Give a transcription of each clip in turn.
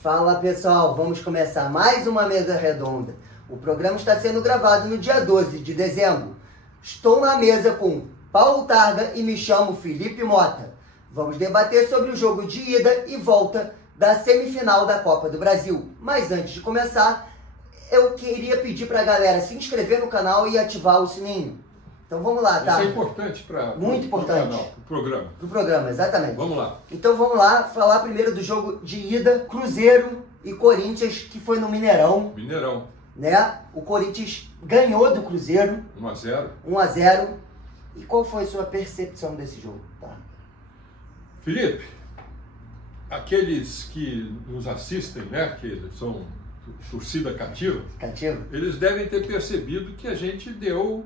Fala pessoal, vamos começar mais uma mesa redonda. O programa está sendo gravado no dia 12 de dezembro. Estou na mesa com Paulo Targa e me chamo Felipe Mota. Vamos debater sobre o jogo de ida e volta da semifinal da Copa do Brasil. Mas antes de começar, eu queria pedir para a galera se inscrever no canal e ativar o sininho. Então vamos lá, tá? Isso é importante para Muito importante. Canal, pro programa. Do programa, exatamente. Vamos lá. Então vamos lá, falar primeiro do jogo de ida, Cruzeiro e Corinthians, que foi no Mineirão, Mineirão, né? O Corinthians ganhou do Cruzeiro, 1-0. 1-0. E qual foi a sua percepção desse jogo? Tá? Felipe, aqueles que nos assistem, né, que são torcida cativa, Cativo? eles devem ter percebido que a gente deu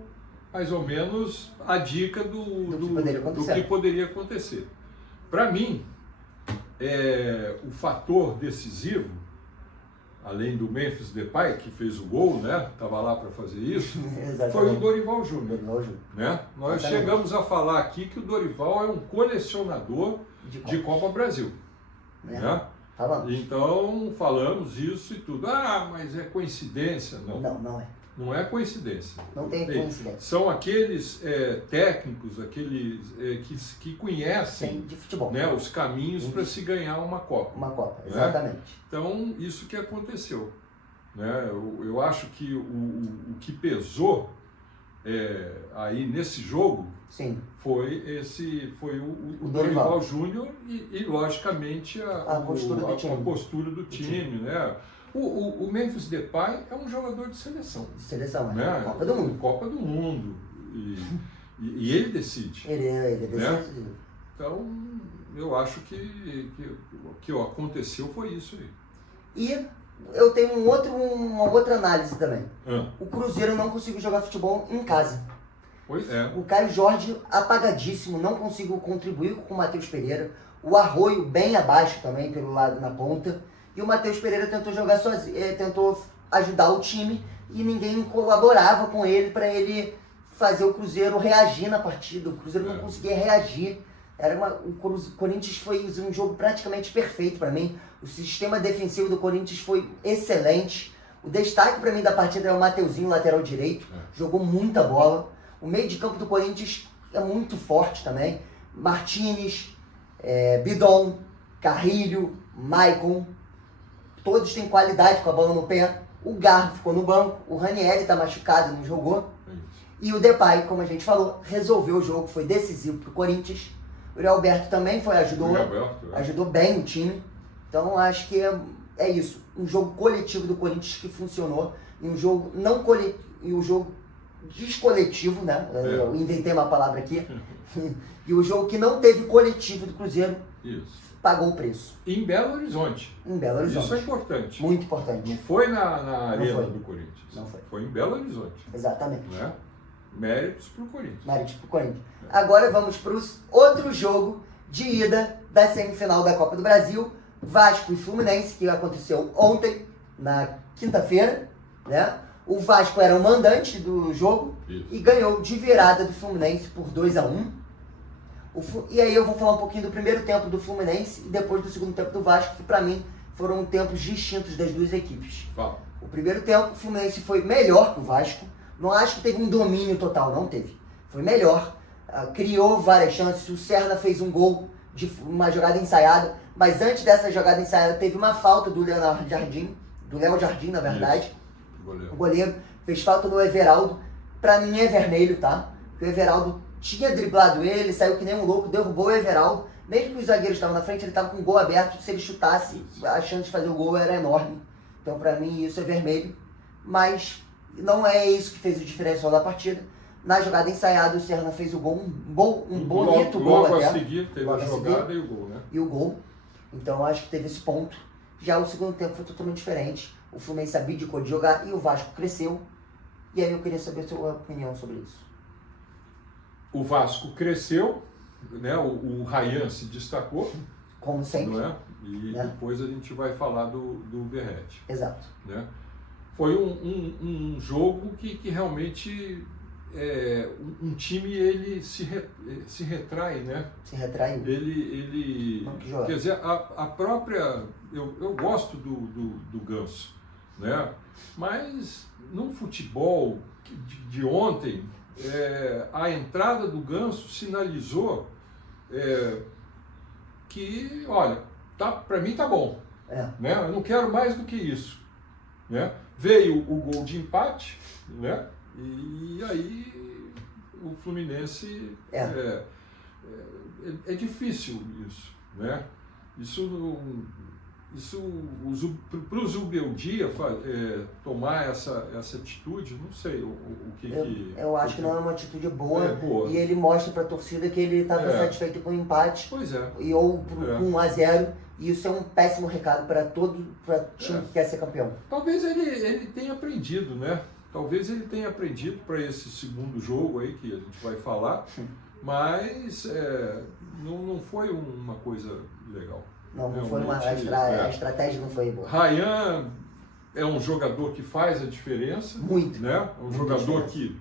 mais ou menos a dica do que poderia acontecer. Para mim, o fator decisivo, além do Memphis Depay, que fez o gol, né? Estava lá para fazer isso, foi o Dorival Júnior. Né? Nós chegamos a falar aqui que o Dorival é um colecionador de Copa Brasil. Né? Então, falamos isso e tudo. Ah, mas é coincidência. Não, não é. Não é coincidência. Não tem coincidência. São aqueles técnicos, aqueles que conhecem de futebol, né, os caminhos para se ganhar uma Copa. Uma Copa, né? exatamente. Então, isso que aconteceu. Né? Eu acho que o que pesou aí nesse jogo foi o Dorival Júnior e logicamente, a postura do time. Né? O Memphis Depay é um jogador de seleção. De seleção, né? Copa do Mundo. Copa do Mundo. E ele decide. Ele decide. Né? Então, eu acho que o que aconteceu foi isso aí. E eu tenho uma outra análise também. O Cruzeiro não conseguiu jogar futebol em casa. Pois é. O Caio Jorge apagadíssimo, não conseguiu contribuir com o Matheus Pereira. O Arroio bem abaixo também, pelo lado na ponta. E o Matheus Pereira tentou jogar sozinho, tentou ajudar o time e ninguém colaborava com ele para ele fazer o Cruzeiro reagir na partida. O Cruzeiro não conseguia reagir. O Corinthians foi um jogo praticamente perfeito para mim. O sistema defensivo do Corinthians foi excelente. O destaque para mim da partida é o Mateuzinho, lateral direito. Jogou muita bola. O meio de campo do Corinthians é muito forte também. Martínez, Bidon, Carrilho, Maicon. Todos têm qualidade com a bola no pé. O Garro ficou no banco. O Ranieri está machucado, não jogou. E o Depay, como a gente falou, resolveu o jogo. Foi decisivo para o Corinthians. O Uriel Alberto também ajudou bem o time. Então, acho que é isso. Um jogo coletivo do Corinthians que funcionou. E um jogo um jogo descoletivo, né? Eu inventei uma palavra aqui. E o jogo que não teve coletivo do Cruzeiro. Isso. Pagou o preço. Em Belo Horizonte. Isso é importante. Muito importante. Não foi na arena do Corinthians. Não foi. Foi em Belo Horizonte. Exatamente. Né? Méritos para o Corinthians. Agora vamos para o outro jogo de ida da semifinal da Copa do Brasil. Vasco e Fluminense, que aconteceu ontem, na quinta-feira. Né? O Vasco era o mandante do jogo e ganhou de virada do Fluminense por 2-1. E aí eu vou falar um pouquinho do primeiro tempo do Fluminense e depois do segundo tempo do Vasco, que para mim foram tempos distintos das duas equipes. O primeiro tempo, o Fluminense foi melhor que o Vasco. Não acho que teve um domínio total, não teve. Foi melhor. Criou várias chances. O Serna fez um gol de uma jogada ensaiada, mas antes dessa jogada ensaiada teve uma falta do Léo Jardim, na verdade. O goleiro fez falta no Everaldo. Para mim é vermelho, tá? Porque o Everaldo tinha driblado ele, saiu que nem um louco, derrubou o Everaldo. Mesmo que os zagueiros estavam na frente, ele estava com o gol aberto. Se ele chutasse, a chance de fazer o gol era enorme. Então, para mim, isso é vermelho. Mas não é isso que fez o diferencial da partida. Na jogada ensaiada, o Serna fez o gol, um bonito gol até. Logo a seguir, teve a jogada e o gol, né? E o gol. Então, acho que teve esse ponto. Já o segundo tempo foi totalmente diferente. O Fluminense abdicou de jogar e o Vasco cresceu. E aí eu queria saber a sua opinião sobre isso. O Vasco cresceu, né? O Ryan se destacou. Como sempre. Não é? E depois a gente vai falar do Verratti. Exato. Né? Foi um jogo que realmente um time ele se retrai, né? Se retrai. Ele quer dizer, a própria... Eu gosto do Ganso, né? Mas no futebol de ontem, a entrada do Ganso sinalizou que, olha, para mim tá bom, né? Eu não quero mais do que isso, né? Veio o gol de empate, né? E aí o Fluminense é difícil isso, né? Para o Zubeldia tomar essa atitude, não sei o que eu acho que não é uma atitude boa, e ele mostra para a torcida que ele estava satisfeito com o empate, pois é. Com 1-0, e isso é um péssimo recado para todo time que quer ser campeão. Talvez ele tenha aprendido, né? Talvez ele tenha aprendido para esse segundo jogo aí que a gente vai falar, mas não foi uma coisa legal. Não foi a estratégia não foi boa. Ryan é um jogador que faz a diferença. Muito. Né? É um jogador que...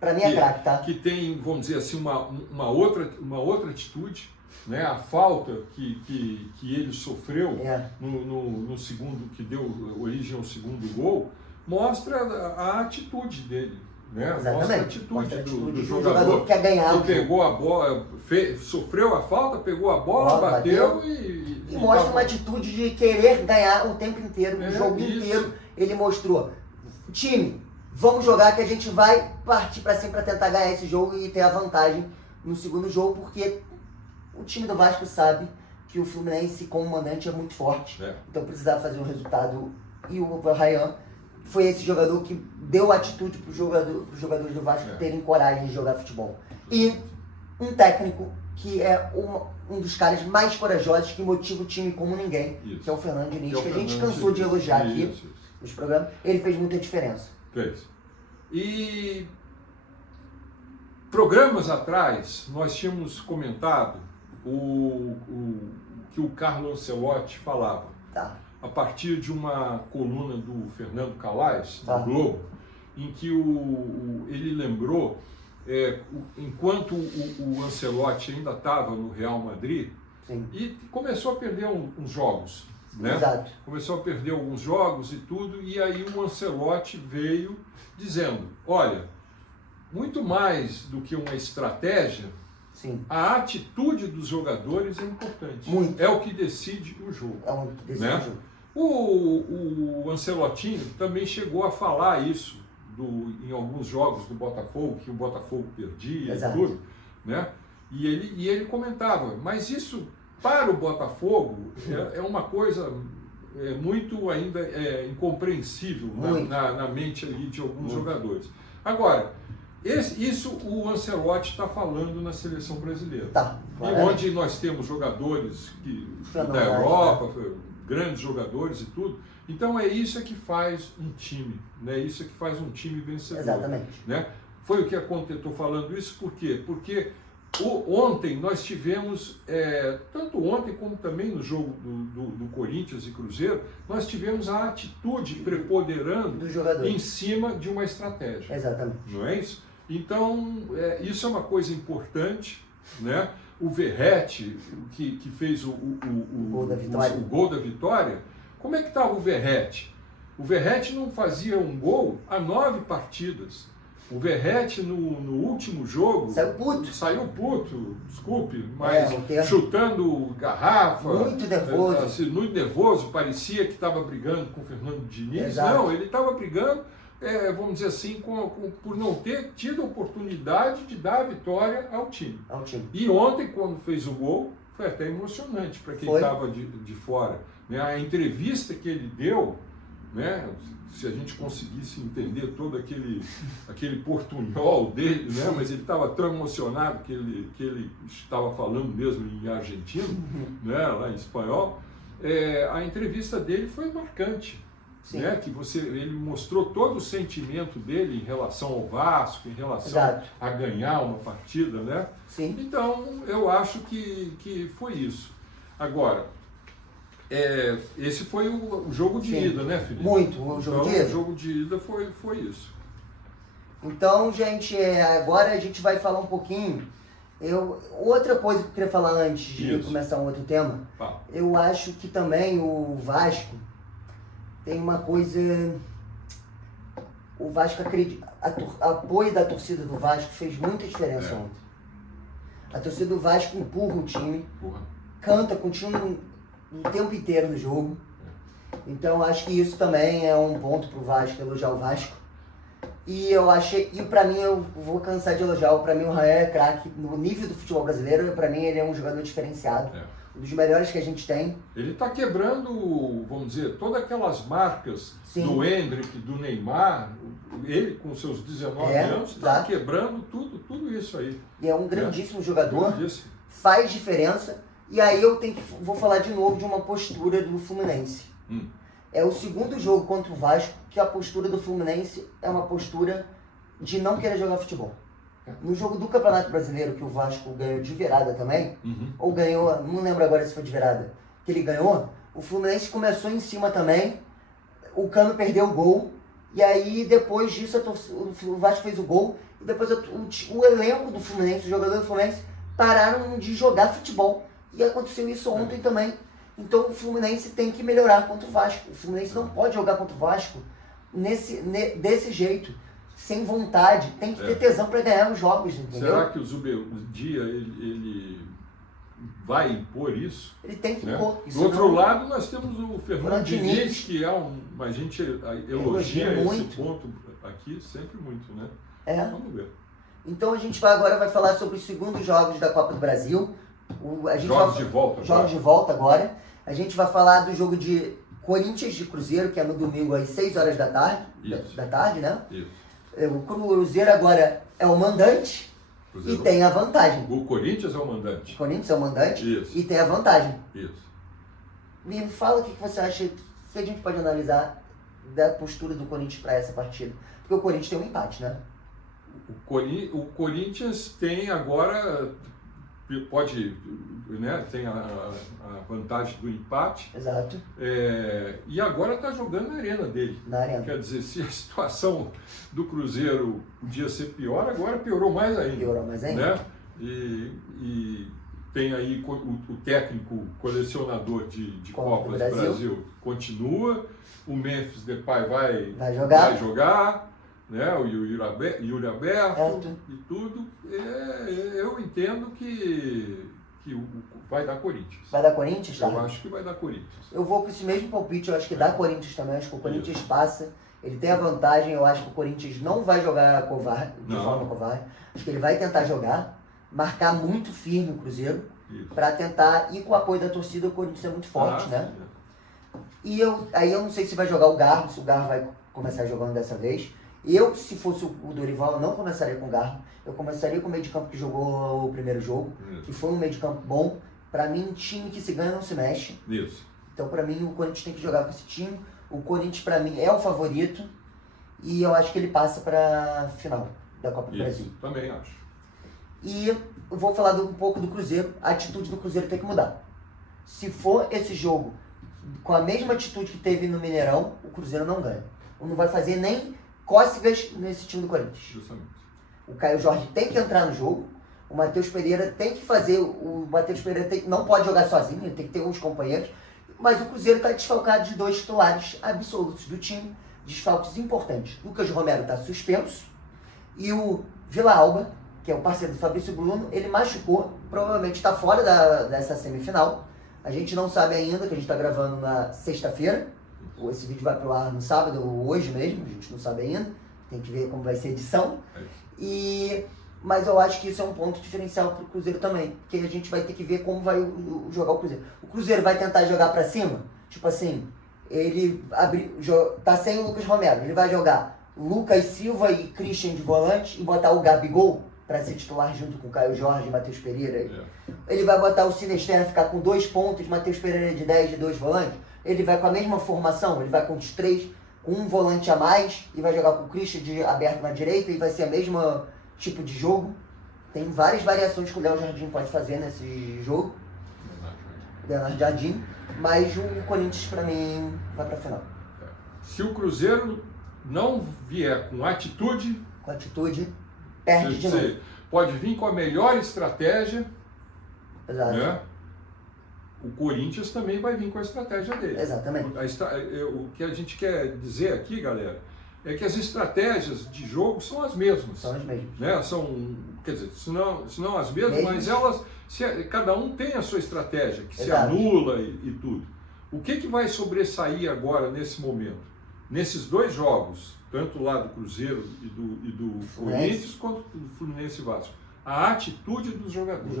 Para mim é craque, tá? Que tem, vamos dizer assim, uma outra atitude, né? A falta que ele sofreu no segundo, que deu origem ao segundo gol, mostra a atitude dele. Né? Mostra a atitude do jogador que quer ganhar. Que pegou a bola, sofreu a falta, pegou a bola, bateu e mostra uma atitude de querer ganhar o tempo inteiro, o jogo inteiro. Ele mostrou: time, vamos jogar que a gente vai partir para cima para tentar ganhar esse jogo e ter a vantagem no segundo jogo, porque o time do Vasco sabe que o Fluminense como mandante é muito forte, então precisava fazer um resultado, e o Ryan foi esse jogador que deu atitude para os jogadores do Vasco terem coragem de jogar futebol. E um técnico que é um dos caras mais corajosos, que motiva o time como ninguém, que é o Fernando Diniz, que a gente cansou de elogiar aqui nos programas. Ele fez muita diferença. Fez. E programas atrás, nós tínhamos comentado que o Carlo Ancelotti falava. A partir de uma coluna do Fernando Calais, do Globo, em que ele lembrou, enquanto o Ancelotti ainda estava no Real Madrid, e começou a perder uns jogos, né? Exato. Começou a perder alguns jogos e tudo, e aí o Ancelotti veio dizendo: olha, muito mais do que uma estratégia, a atitude dos jogadores é importante. Muito. É o que decide o jogo. É o que decide o jogo. O Ancelottinho também chegou a falar isso em alguns jogos do Botafogo, que o Botafogo perdia e tudo, né? E ele comentava, mas isso para o Botafogo é uma coisa muito ainda incompreensível na mente ali de alguns jogadores. Agora, isso o Ancelotti está falando na seleção brasileira. E onde nós temos jogadores da Europa, grandes jogadores e tudo. Então isso que faz um time, né? Isso que faz um time vencedor. Exatamente. Né? Foi o que aconteceu. Estou falando isso por quê? Porque ontem nós tivemos, tanto ontem como também no jogo do Corinthians e Cruzeiro, nós tivemos a atitude preponderando em cima de uma estratégia. Exatamente. Não é isso? Então, isso é uma coisa importante, né? O Verratti, que fez o gol da vitória, como é que estava o Verratti? O Verratti não fazia um gol há 9 partidas. O Verratti no último jogo saiu puto, desculpe, mas chutando garrafa. Muito nervoso. Muito nervoso, parecia que estava brigando com o Fernando Diniz. Exato. Não, ele estava brigando, vamos dizer assim, por não ter tido a oportunidade de dar a vitória ao time. E ontem, quando fez o gol, foi até emocionante para quem estava de fora. Né? A entrevista que ele deu, né? Se a gente conseguisse entender todo aquele portunhol dele, né? Mas ele estava tão emocionado que ele estava falando mesmo em argentino, né? Lá em espanhol. A entrevista dele foi marcante. Né? Que ele mostrou todo o sentimento dele em relação ao Vasco, em relação a ganhar uma partida, né? Então eu acho que foi isso. Agora, esse foi o jogo de ida, né, Felipe? Muito, o jogo de ida. O jogo de ida foi isso. Então, gente, agora a gente vai falar um pouquinho. Outra coisa que eu queria falar antes de começar um outro tema, eu acho que também o Vasco tem uma coisa. O Vasco acredita. Apoio da torcida do Vasco fez muita diferença ontem. A torcida do Vasco empurra o time, canta com o time o tempo inteiro no jogo. Então acho que isso também é um ponto pro Vasco, elogiar o Vasco. E eu achei, e pra mim, eu vou cansar de elogiar, pra mim o Rael é craque no nível do futebol brasileiro, pra mim ele é um jogador diferenciado, um dos melhores que a gente tem. Ele tá quebrando, vamos dizer, todas aquelas marcas do Endrick, do Neymar, ele com seus 19 anos tá quebrando tudo isso aí. E é um grandíssimo jogador, faz diferença, e aí eu vou falar de novo de uma postura do Fluminense. É o segundo jogo contra o Vasco que a postura do Fluminense é uma postura de não querer jogar futebol. No jogo do Campeonato Brasileiro, que o Vasco ganhou de virada também, ou ganhou, não lembro agora se foi de virada, que ele ganhou, o Fluminense começou em cima também, o Cano perdeu o gol, e aí depois disso o Vasco fez o gol, e depois o elenco do Fluminense, os jogadores do Fluminense, pararam de jogar futebol. E aconteceu isso ontem também. Então o Fluminense tem que melhorar contra o Vasco. O Fluminense não pode jogar contra o Vasco desse jeito, sem vontade. Tem que ter tesão para ganhar os jogos, entendeu? Será que o Zubeldia ele vai impor isso? Ele tem que impor. Do outro lado, nós temos o Fernando Diniz, que é a gente elogia esse ponto aqui sempre muito, né? Vamos ver. Então a gente agora vai falar sobre os segundos jogos da Copa do Brasil. Jogos de volta agora. A gente vai falar do jogo de Corinthians de Cruzeiro, que é no domingo às 6 horas da tarde. Da tarde, né? Isso. O Cruzeiro agora é o mandante e tem a vantagem. O Corinthians é o mandante. O Corinthians é o mandante e tem a vantagem. Isso. Me fala o que você acha que a gente pode analisar da postura do Corinthians para essa partida. Porque o Corinthians tem um empate, né? O Corinthians tem agora... Pode, né, tem a vantagem do empate. Exato. E agora está jogando na arena dele. Na arena. Quer dizer, se a situação do Cruzeiro podia ser pior, agora piorou mais ainda. Piorou mais ainda. Né? E tem aí o técnico colecionador de Copas do Brasil continua. O Memphis Depay vai jogar. Né, o Yuri Aberto e tudo, eu entendo que vai dar Corinthians. Vai dar Corinthians? Eu acho que vai dar Corinthians. Eu vou com esse mesmo palpite, eu acho que dá Corinthians também, acho que o Corinthians passa, ele tem a vantagem, eu acho que o Corinthians não vai jogar de forma covarde, acho que ele vai tentar jogar, marcar muito firme o Cruzeiro, para tentar ir com o apoio da torcida. O Corinthians é muito forte, né? E aí eu não sei se vai jogar o Garro, se o Garro vai começar jogando dessa vez. Se fosse o Dorival, eu não começaria com o Garro. Eu começaria com o meio de campo que jogou o primeiro jogo, que foi um meio de campo bom. Pra mim, time que se ganha não se mexe. Isso. Então, pra mim, o Corinthians tem que jogar com esse time. O Corinthians, pra mim, é o favorito. E eu acho que ele passa pra final da Copa do Brasil. Também acho. E eu vou falar um pouco do Cruzeiro. A atitude do Cruzeiro tem que mudar. Se for esse jogo com a mesma atitude que teve no Mineirão, o Cruzeiro não ganha. Não vai fazer nem cócegas nesse time do Corinthians. Justamente. O Caio Jorge tem que entrar no jogo. O Matheus Pereira tem que fazer. O Matheus Pereira não pode jogar sozinho, ele tem que ter uns companheiros. Mas o Cruzeiro está desfalcado de 2 titulares absolutos do time, desfalques importantes. Lucas Romero está suspenso e o Vila Alba, que é o parceiro do Fabrício Bruno, ele machucou, provavelmente está fora dessa semifinal. A gente não sabe ainda, que a gente está gravando na sexta-feira. Esse vídeo vai pro ar no sábado, ou hoje mesmo, a gente não sabe ainda. Tem que ver como vai ser a edição. Mas eu acho que isso é um ponto diferencial pro Cruzeiro também. Porque a gente vai ter que ver como vai jogar o Cruzeiro. O Cruzeiro vai tentar jogar pra cima? Tipo assim, ele tá sem o Lucas Romero. Ele vai jogar Lucas Silva e Christian de volante e botar o Gabigol para ser titular junto com o Caio Jorge e Matheus Pereira. Ele vai botar o Sinestera ficar com 2 pontos, Matheus Pereira de 10 de 2 volantes. Ele vai com a mesma formação, ele vai com os 3, com um volante a mais, e vai jogar com o Christian aberto na direita, e vai ser o mesmo tipo de jogo. Tem várias variações que o Léo Jardim pode fazer nesse jogo. Leonardo Jardim. Mas o Corinthians, para mim, vai para a final. Se o Cruzeiro não vier com atitude, com atitude, perde de novo. Pode vir com a melhor estratégia. Exato. Né? O Corinthians também vai vir com a estratégia dele. Exatamente. O que a gente quer dizer aqui, galera, é que as estratégias de jogo são as mesmas. São as mesmas. Né? Quer dizer, se não as mesmas, mas elas, cada um tem a sua estratégia, que se anula e tudo. O que vai sobressair agora nesse momento? Nesses dois jogos, tanto lá do Cruzeiro e do Corinthians, quanto do Fluminense e Vasco? A atitude dos jogadores.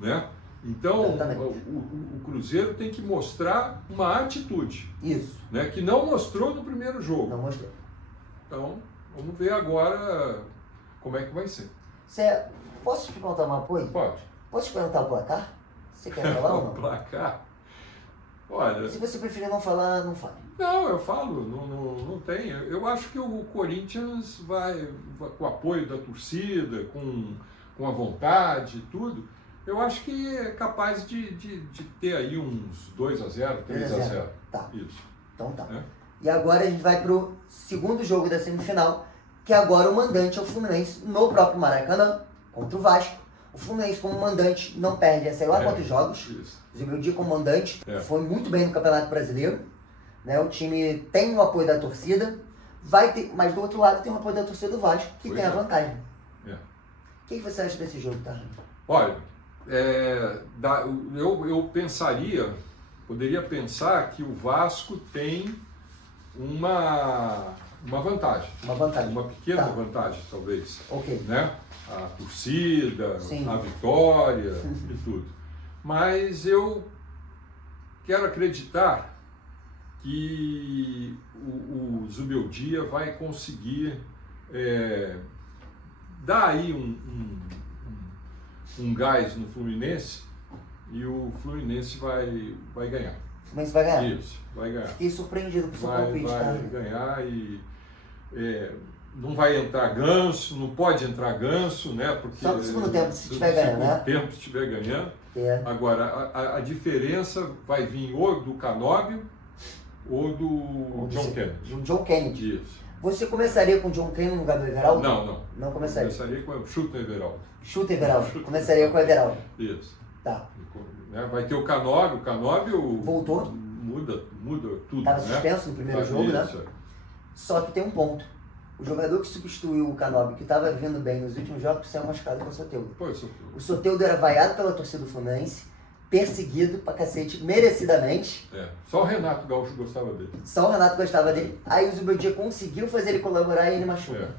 Né? Então, o Cruzeiro tem que mostrar uma atitude. Isso. Né? Que não mostrou no primeiro jogo. Não mostrou. Então, vamos ver agora como é que vai ser. Posso te perguntar uma coisa? Pode. Posso te perguntar o placar? Você quer falar ou não? O placar? Olha... Se você preferir não falar, não fale. Não, eu falo, não tem. Eu acho que o Corinthians vai com o apoio da torcida, com a vontade e tudo, eu acho que é capaz de ter aí uns 2-0, 3-0. Tá. Isso. Então tá. É? E agora a gente vai pro segundo jogo da semifinal, que agora o mandante é o Fluminense no próprio Maracanã, contra o Vasco. O Fluminense como mandante não perde, sei lá quantos jogos. Isso. O dia como mandante foi muito bem no Campeonato Brasileiro. Né? O time tem o apoio da torcida, mas do outro lado tem o apoio da torcida do Vasco, que tem a vantagem. O que você acha desse jogo, tá? Olha, eu poderia pensar que o Vasco tem uma vantagem. Uma pequena vantagem, talvez. Ok. Né? A torcida, Sim. a vitória e tudo. Mas eu quero acreditar que o Zubeldia vai conseguir dar aí um gás no Fluminense e o Fluminense vai ganhar. O Fluminense vai ganhar? Isso, vai ganhar. Fiquei surpreendido com o seu palpite, tá? Vai ganhar e não vai entrar Ganso, não pode entrar Ganso, né? Porque só no segundo tempo, se estiver ganhando, né? tempo, se estiver ganhando. Agora, a diferença vai vir ou do Canóbio ou do John Kennedy. Do John Kennedy. Isso. Você começaria com o John Kennedy no lugar do Everaldo? Não. Não começaria? Começaria com o Chuta Everaldo. Chuta Everaldo. Começaria com o Everaldo. Isso. Tá. Vai ter o Canóbio voltou? Muda tudo. Estava suspenso no primeiro jogo, né? Isso. Só que tem um ponto. O jogador que substituiu o Canóbio, que estava vindo bem nos últimos jogos, saiu machucado com o Soteldo. O Soteldo era vaiado pela torcida do Fluminense, perseguido pra cacete, merecidamente. Só o Renato Gaúcho gostava dele. Só o Renato gostava dele. Aí o Zubeldia conseguiu fazer ele colaborar e ele machuca.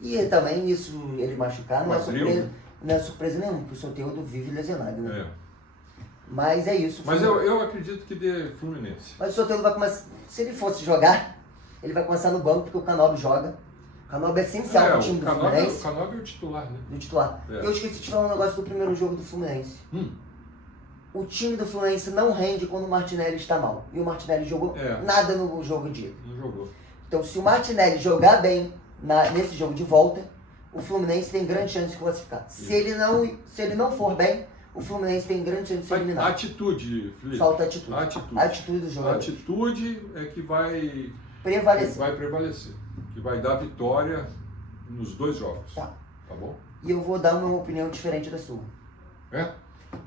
E também isso, ele machucar, não é surpresa nenhuma, porque o Soteldo vive lesionado, né? Mas é isso. Mas eu acredito que dê Fluminense. Mas o Soteldo vai começar, se ele fosse jogar, ele vai começar no banco, porque o Canóbio joga. O Canóbio é essencial pro time do Fluminense. O Canóbio é o titular, né? Do titular. E eu esqueci de te falar um negócio do primeiro jogo do Fluminense. O time do Fluminense não rende quando o Martinelli está mal. E o Martinelli jogou nada no jogo de ida. Não jogou. Então, se o Martinelli jogar bem nesse jogo de volta, o Fluminense tem grande chance de classificar. Se ele não for bem, o Fluminense tem grande chance de ser eliminado. Atitude, Felipe. Falta atitude. Atitude do jogador. Atitude é que vai prevalecer. Que vai dar vitória nos dois jogos. Tá bom? E eu vou dar uma opinião diferente da sua.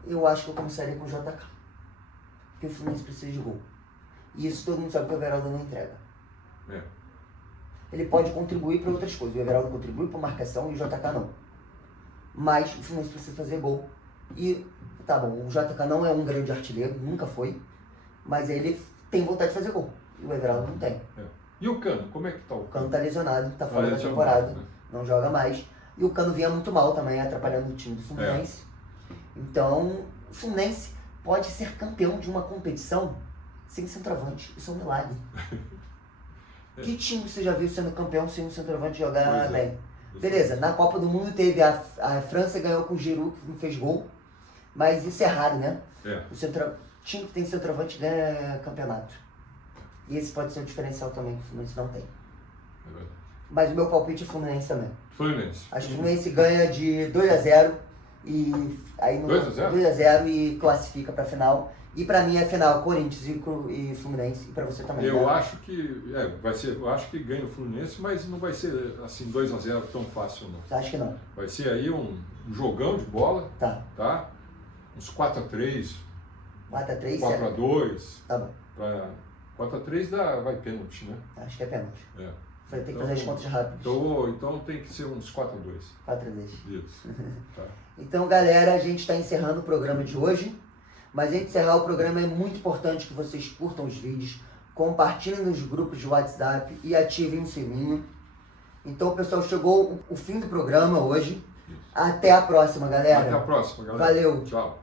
Eu acho que eu começaria com o JK. Porque o Fluminense precisa de gol. E isso todo mundo sabe que o Everaldo não entrega. Ele pode contribuir para outras coisas. O Everaldo contribui para marcação e o JK não. Mas o Fluminense precisa fazer gol. E, tá bom, o JK não é um grande artilheiro, nunca foi. Mas ele tem vontade de fazer gol. E o Everaldo não tem. E o Cano, como é que tá o Cano? O Cano tá lesionado, tá fora da temporada. Não joga mais. E o Cano vinha muito mal também, atrapalhando o time do Fluminense. Então, o Fluminense pode ser campeão de uma competição sem centroavante. Isso é um milagre. Que time você já viu sendo campeão sem um centroavante jogar bem? Beleza, na Copa do Mundo teve a França ganhou com o Giroud, que não fez gol. Mas isso é raro, né? O time que tem centroavante ganha campeonato. E esse pode ser um diferencial também que o Fluminense não tem. Mas o meu palpite é Fluminense também. Fluminense. Acho que o Fluminense ganha de 2-0 E aí no 2-0 e classifica pra final. E pra mim é final Corinthians e Fluminense, e pra você também. Eu acho que vai ser, eu acho que ganha o Fluminense, mas não vai ser assim 2-0 tão fácil não. Você acha que não? Vai ser aí um jogão de bola, tá? Uns 4-3. 4-3, 4-2. Tá bom. 4-3 vai pênalti, né? Acho que é pênalti. Tem que Então, fazer as contas rápidas. Então tem que ser uns 4-2. 4-2. Isso. Tá. Então, galera, a gente está encerrando o programa de hoje. Mas antes de encerrar o programa, é muito importante que vocês curtam os vídeos, compartilhem nos grupos de WhatsApp e ativem o sininho. Então, pessoal, chegou o fim do programa hoje. Até a próxima, galera. Até a próxima, galera. Valeu. Tchau.